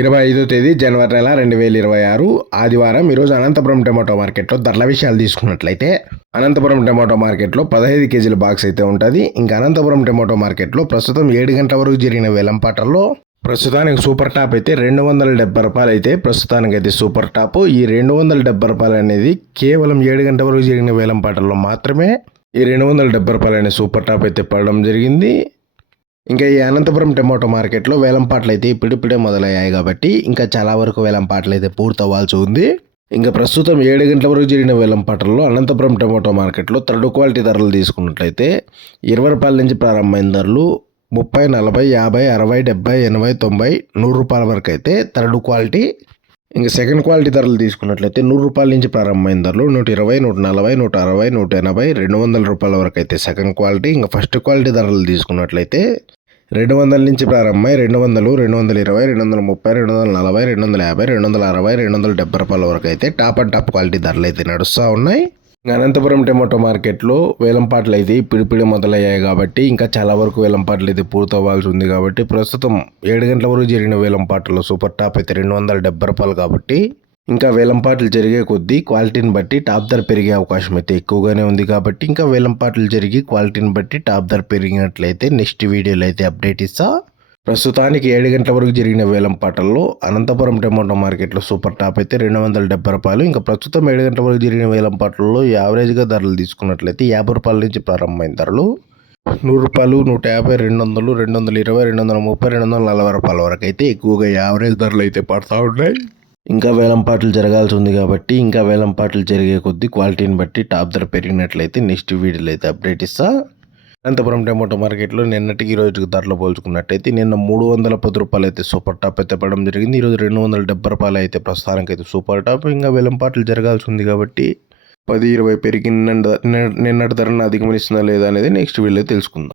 ఇరవై ఐదో తేదీ జనవరి నెల రెండు వేల ఇరవై ఆరు ఆదివారం ఈరోజు అనంతపురం టమాటో మార్కెట్లో ధరల విషయాలు తీసుకున్నట్లయితే అనంతపురం టమాటో మార్కెట్లో పదహైదు కేజీల బాక్స్ అయితే ఉంటుంది. ఇంకా అనంతపురం టమాటో మార్కెట్లో ప్రస్తుతం ఏడు గంటల వరకు జరిగిన వేలంపాటల్లో ప్రస్తుతానికి సూపర్ టాప్ అయితే రెండు వందల డెబ్బై రూపాయలు అయితే ప్రస్తుతానికి అయితే సూపర్ టాప్. ఈ రెండు వందల డెబ్బై రూపాయలు అనేది కేవలం ఏడు గంటల వరకు జరిగిన వేలంపాటల్లో మాత్రమే ఈ రెండు వందల డెబ్బై రూపాయలు అనే సూపర్ టాప్ అయితే పడడం జరిగింది. ఇంకా ఈ అనంతపురం టమాటో మార్కెట్లో వేలంపాట్లు అయితే ఇప్పుడిప్పుడే మొదలయ్యాయి కాబట్టి ఇంకా చాలా వరకు వేలంపాట్లు అయితే పూర్తవ్వాల్సి ఉంది. ఇంకా ప్రస్తుతం ఏడు గంటల వరకు జరిగిన వేలంపాటల్లో అనంతపురం టమాటో మార్కెట్లో థర్డ్ క్వాలిటీ ధరలు తీసుకున్నట్లయితే ఇరవై రూపాయల నుంచి ప్రారంభమైన ధరలు ముప్పై నలభై యాభై అరవై డెబ్బై ఎనభై తొంభై నూరు రూపాయల వరకు అయితే థర్డ్ క్వాలిటీ ఇంకా సెకండ్ క్వాలిటీ ధరలు తీసుకున్నట్లయితే నూరు రూపాయల నుంచి ప్రారంభమైన ధరలు నూట ఇరవై నూట నలభై నూట అరవై నూట ఎనభై రెండు వందల రూపాయల వరకు అయితే సెకండ్ క్వాలిటీ ఇంకా ఫస్ట్ క్వాలిటీ ధరలు తీసుకున్నట్లయితే రెండు వందల నుంచి ప్రారంభమై రెండు వందలు రెండు వందల ఇరవై రెండు వందల ముప్పై రెండు వందల నలభై రెండు వందల యాభై రెండు వందల అరవై రెండు వందల డెబ్బై రూపాయల వరకు అయితే టాప్ అండ్ టాప్ క్వాలిటీ ధరలు అయితే నడుస్తూ ఉన్నాయి. అనంతపురం టమాటో మార్కెట్లో వేలంపాట్లు అయితే పిడిపిడి మొదలయ్యాయి కాబట్టి ఇంకా చాలా వరకు వేలంపాట్లు అయితే పూర్తవ్వాల్సి ఉంది కాబట్టి ప్రస్తుతం ఏడు గంటల వరకు జరిగిన వేలంపాట్లో సూపర్ టాప్ అయితే రెండు వందల డెబ్బై రూపాయలు కాబట్టి ఇంకా వేలంపాట్లు జరిగే కొద్దీ క్వాలిటీని బట్టి టాప్ ధర పెరిగే అవకాశం అయితే ఎక్కువగానే ఉంది కాబట్టి ఇంకా వేలంపాట్లు జరిగి క్వాలిటీని బట్టి టాప్ ధర పెరిగినట్లయితే నెక్స్ట్ వీడియోలో అయితే అప్డేట్ ఇస్తా. ప్రస్తుతానికి ఏడు గంటల వరకు జరిగిన వేలంపాటల్లో అనంతపురం టమోటో మార్కెట్లో సూపర్ టాప్ అయితే రెండు వందల డెబ్బై రూపాయలు. ఇంకా ప్రస్తుతం ఏడు గంటల వరకు జరిగిన వేలంపాటల్లో యావరేజ్గా ధరలు తీసుకున్నట్లయితే యాభై రూపాయల నుంచి ప్రారంభమైన ధరలు నూరు రూపాయలు నూట యాభై రెండు వందలు రెండు వందల ఇరవై రెండు వందల ముప్పై రెండు వందల నలభై రూపాయల వరకు అయితే ఎక్కువగా యావరేజ్ ధరలు అయితే పడతా ఉన్నాయి. ఇంకా వేలంపాట్లు జరగాల్సి ఉంది కాబట్టి ఇంకా వేలంపాట్లు జరిగే కొద్దీ క్వాలిటీని బట్టి టాప్ ధర పెరిగినట్లయితే నెక్స్ట్ వీడియోలో అయితే అప్డేట్ ఇస్తా. అనంతపురం టమోటో మార్కెట్లో నిన్నటికి ఈ రోజుకి ధరలు పోల్చుకున్నట్టయితే నిన్న మూడు వందల పది రూపాయలు అయితే సూపర్ టాప్ అయితే పడడం జరిగింది. ఈరోజు రెండు వందల డెబ్బై రూపాయలు అయితే ప్రస్తుతానికి అయితే సూపర్ టాప్. ఇంకా వెలంపాట్లు జరగాల్సి ఉంది కాబట్టి పది ఇరవై పెరిగి నిన్న నిన్నటి ధరను అధిగమనిస్తుందా లేదా అనేది నెక్స్ట్ వీడియోలో తెలుసుకుందాం.